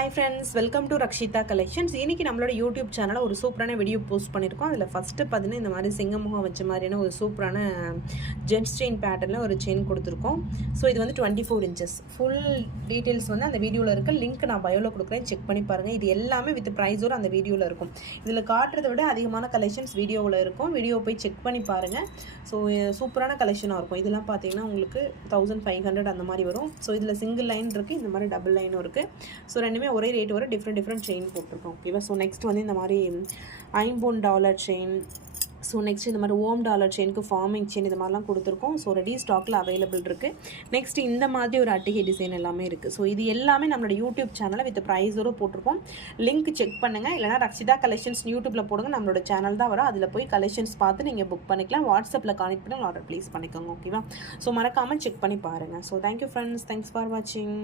Hi friends, welcome to Rakshitha collections. இன்றைக்கி நம்மளோட YouTube சேனலில் ஒரு சூப்பரான வீடியோ போஸ்ட் பண்ணியிருக்கோம். அதில் ஃபஸ்ட்டு பார்த்தீங்கன்னா இந்த மாதிரி சிங்கமுகம் வச்ச மாதிரியான ஒரு சூப்பரான ஜென்ஸ் செயின் பேட்டர்னில் ஒரு செயின் கொடுத்துருக்கோம். ஸோ இது வந்து 24 இன்ச்சஸ். ஃபுல் டீட்டெயில்ஸ் வந்து அந்த வீடியோவில் இருக்க லிங்க் நான் பயோவில் கொடுக்குறேன், செக் பண்ணி பாருங்கள். இது எல்லாமே வித் ப்ரைஸோடு அந்த வீடியோவில் இருக்கும். இதில் காட்டுறதை விட அதிகமான கலெக்ஷன்ஸ் வீடியோவில் இருக்கும். வீடியோ போய் செக் பண்ணி பாருங்கள். ஸோ சூப்பரான கலெக்ஷனாக இருக்கும். இதெல்லாம் பார்த்தீங்கன்னா உங்களுக்கு 1500 அந்த மாதிரி வரும். ஸோ இதில் சிங்கிள் லைன் இருக்குது, இந்த மாதிரி டபுள் லைனும் இருக்குது. ஸோ ரெண்டுமே ஒரே ரேட் வர டிஃப்ரெண்ட் செயின் போட்டிருக்கோம். ஓகேவா? ஸோ நெக்ஸ்ட் வந்து இந்த மாதிரி $50 செயின். ஸோ நெக்ஸ்ட் இந்த மாதிரி $1 செயினுக்கு ஃபார்மிங் செயின் இது மாதிரிலாம் கொடுத்துருக்கோம். ஸோ ரெடி ஸ்டாக்கில் அவைலபிள் இருக்குது. நெக்ஸ்ட் இந்த மாதிரி ஒரு அட்டிகை டிசைன் எல்லாமே இருக்குது. ஸோ இது எல்லாமே நம்மளோட யூடியூப் சேனலில் வித் ப்ரைஸோடு போட்டிருப்போம். லிங்க் செக் பண்ணுங்கள். இல்லைனா ரக்ஷிதா கலெக்ஷன்ஸ் யூடியூப்பில் போடுங்க, நம்மளோட சேனல் தான் வரும். அதில் போய் கலெக்ஷன்ஸ் பார்த்து நீங்கள் புக் பண்ணிக்கலாம். வாட்ஸ்அப்பில் கான்டெக்ட் பண்ணி ஆர்டர் ப்ளேஸ் பண்ணிக்கோங்க. ஓகேவா? ஸோ மறக்காமல் செக் பண்ணி பாருங்கள். So thank you friends, thanks for வாட்சிங்.